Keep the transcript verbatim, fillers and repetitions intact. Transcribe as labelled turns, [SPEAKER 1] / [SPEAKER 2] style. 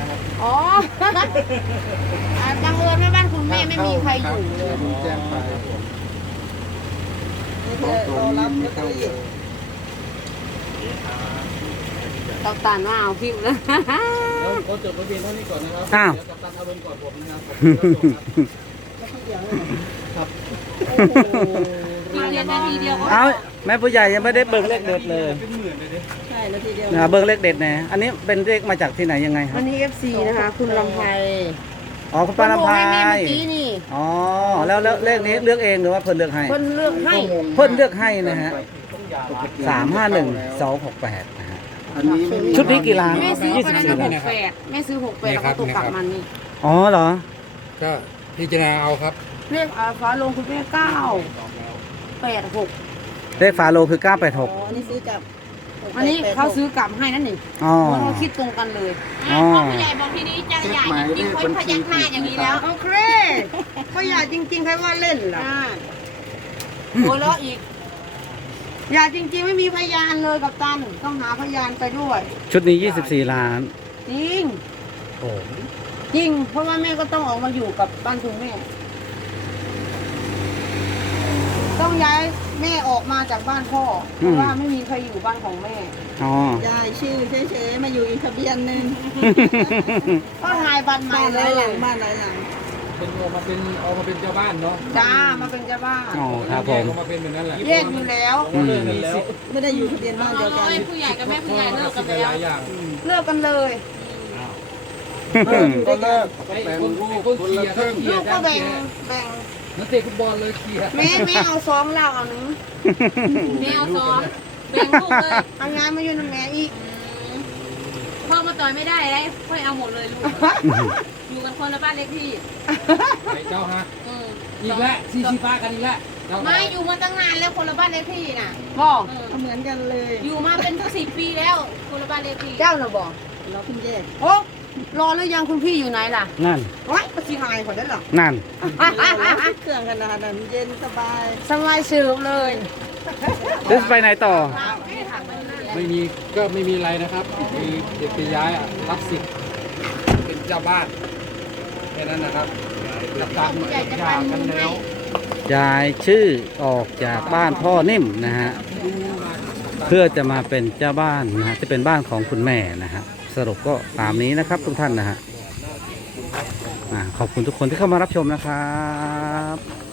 [SPEAKER 1] นะครับ
[SPEAKER 2] อ๋อบังเอิญว่าบ้านคุณแม่ไม่มีใครอยู่เลย
[SPEAKER 1] แจ้งไปครับผม
[SPEAKER 3] นี่คือเรารับลอตเตอรี่
[SPEAKER 2] ต้องตานว่าเอาพิมพ์นะ
[SPEAKER 1] แล้วเขาจดทะเบียนเท่านี้ก่อนนะครับ
[SPEAKER 4] อ้าว
[SPEAKER 1] เดี๋ยวกัปตันเอาลงก่อนผมนะครับผม
[SPEAKER 3] แล้วก็เดี๋ยวเลย
[SPEAKER 1] ครับ
[SPEAKER 3] โอ้โห
[SPEAKER 2] ทีเดียวนาทีเดียวก็
[SPEAKER 4] เอาแม่ผู้ใหญ่ยังไม่ได้เบิกเลขเด็ดเลย
[SPEAKER 1] เป็นหมื่นเลยดิ
[SPEAKER 3] ใช่นาทีเดียว
[SPEAKER 4] นะเบิกเลขเด็ดนะอันนี้เป็นเลขมาจากที่ไหนยังไงครั
[SPEAKER 2] วั
[SPEAKER 4] บ
[SPEAKER 2] นนี้เอฟซีนะคะคุณลำไพ
[SPEAKER 4] อ๋อคุณป้าลำพา
[SPEAKER 2] ให้แม่
[SPEAKER 4] ย
[SPEAKER 2] เมื่อกี้นี่
[SPEAKER 4] อ๋อแล้วแล้วเลขนี้เลือกเองหรือว่าเพิ่นเลือกให้
[SPEAKER 2] เพิ่นเลือกให้
[SPEAKER 4] เพิ่นเลือกให้นะฮะสามห้าหนึ่งสองหกแปดนะฮะ
[SPEAKER 1] อันนี้ไม่มี
[SPEAKER 4] ชุดนี้กี่ล้าน
[SPEAKER 2] แม่ซื้อ
[SPEAKER 4] ยี่
[SPEAKER 2] ไป
[SPEAKER 4] สิบ
[SPEAKER 2] นั้น
[SPEAKER 4] สี่
[SPEAKER 2] ห
[SPEAKER 4] ล้าน
[SPEAKER 2] กแปดแม่ซื้อหกแปดแล้วก็ตกกลับมันนี่
[SPEAKER 4] อ๋อเหรอ
[SPEAKER 1] ก็พิจารณาเอาครับ
[SPEAKER 2] เลขอ่าฟ้าลงคุณแม่เก้าแปดหก
[SPEAKER 4] เลขฝาโลคือเก้าแปดห
[SPEAKER 3] อ๋
[SPEAKER 4] ก
[SPEAKER 3] ออันนี้ซื้อกลับ
[SPEAKER 2] อันนี้เขาซื้อกลับให้นั่นนี่
[SPEAKER 4] อ๋อ
[SPEAKER 2] เราคิดตรงกันเลย
[SPEAKER 4] อ๋อ
[SPEAKER 5] ผู้ใหญ่บอกทีนี้จะใหญ่จริงๆคนพยักหน้าอย่างนี้แล้ว
[SPEAKER 2] โอเคเขาอยากจริงๆใครว่าเล่นล่ะหัวเราะอีก อยากจริงๆไม่มีพยานเลยกับตันต้องหาพยานไปด้วย
[SPEAKER 4] ชุดนี้ยี่สิบสี่ล้าน
[SPEAKER 2] จริง
[SPEAKER 4] โอ้
[SPEAKER 2] จริง เพราะว่าแม่ก็ต้องออกมาอยู่กับบ้านคุณแม่ ต้องย้ายแม่ออกมาจากบ้านพ่อเพราะว่าไม่มีใครอยู่บ้านของแม่
[SPEAKER 4] อ๋อ
[SPEAKER 3] ยายชื่อเฉยๆมาอยู่อีกทะเบียนหนึ่ง
[SPEAKER 2] ก็ทายบ้านใหม่
[SPEAKER 3] บ้านห
[SPEAKER 2] เล
[SPEAKER 3] ลาย
[SPEAKER 2] ย
[SPEAKER 3] หลังบ้านหลายหลัง
[SPEAKER 1] เป็นเอามาเป็นเอามาเป็นเจ้าบ้านเนาะ
[SPEAKER 2] จ้ามาเป็นเจ้าบ้าน
[SPEAKER 4] อ๋อครับผม
[SPEAKER 1] เอามาเป็นแบบนั้นแหละ
[SPEAKER 2] แยกอยู่แล้ว
[SPEAKER 4] อืม
[SPEAKER 1] มีสิทธิ์
[SPEAKER 3] ไม่ได้อยู่ทะเบียนบ้านเดียวกัน
[SPEAKER 5] ผู้ใหญ่กับแม่ผู้ใหญ่เลิกกันไป
[SPEAKER 1] ห
[SPEAKER 5] แล้ว
[SPEAKER 1] ลายอย่าง
[SPEAKER 2] เลิกกันเลย
[SPEAKER 1] ก็เลิกแบ่งคนคนเชียร์ก็เชีย
[SPEAKER 2] ลู
[SPEAKER 1] ร์
[SPEAKER 2] กก็แบ่งแบ่ง
[SPEAKER 1] นักเตะฟุตบอลเลยเชียร์
[SPEAKER 2] แม่แม่เอาสองเราเอาหนึ่ง
[SPEAKER 5] แมวซ้อนแบ่งลูกเลย
[SPEAKER 2] เอางานมาอยู่ในแม่อีก
[SPEAKER 5] พ่อมาต่อยไม่ได้ไรค่อยเอาหมดเลยลูก อยู่กันคนละบ้านเล็กที่
[SPEAKER 1] ไปเจ้าฮะ
[SPEAKER 5] เออ
[SPEAKER 1] อีกแล้วซีชีฟ้ากันอีกแล้วเจ้า
[SPEAKER 5] ไม่อยู่มาตั้งนานแล้วคนละบ้านเล็กที่น่ะ
[SPEAKER 2] บอก
[SPEAKER 5] เออ
[SPEAKER 3] เหมือนกันเลย
[SPEAKER 5] อยู่มาเป็นสิบปีแล้วคนละบ้านเล็กที่
[SPEAKER 2] เจ้าน่ะบอก
[SPEAKER 3] เราเพิ่งแยก
[SPEAKER 2] โอ้รอหรือยังคุณพี่อยู่ไหนล่ะ
[SPEAKER 4] นั่น
[SPEAKER 2] ไว้ปฏิหายคนนั้นหรอ
[SPEAKER 4] นั่น
[SPEAKER 3] เครื่องขนาดนั้นเย็นสบาย
[SPEAKER 2] สบายสืบเลย
[SPEAKER 4] เดินไปไหนต่อ
[SPEAKER 1] ไม่มีก็ไม่มีอะไรนะครับมีเด็กไปย้ายอ่ะรับสิทธิ์เป็นเจ้าบ้านแค่นั้นนะครับจะตาม
[SPEAKER 5] ผู้ใหญ่จะ
[SPEAKER 1] ยา
[SPEAKER 5] ปัน
[SPEAKER 1] กัน
[SPEAKER 5] มือ
[SPEAKER 1] แล้
[SPEAKER 5] ให้
[SPEAKER 1] ว
[SPEAKER 4] ย้ายชื่อออกจากบ้านพ่อนิ่มนะฮะ เพื่อจะมาเป็นเจ้าบ้านนะฮะจะเป็นบ้านของคุณแม่นะฮะสรุปก็ตามนี้นะครับทุกท่านนะฮะอ่าขอบคุณทุกคนที่เข้ามารับชมนะครับ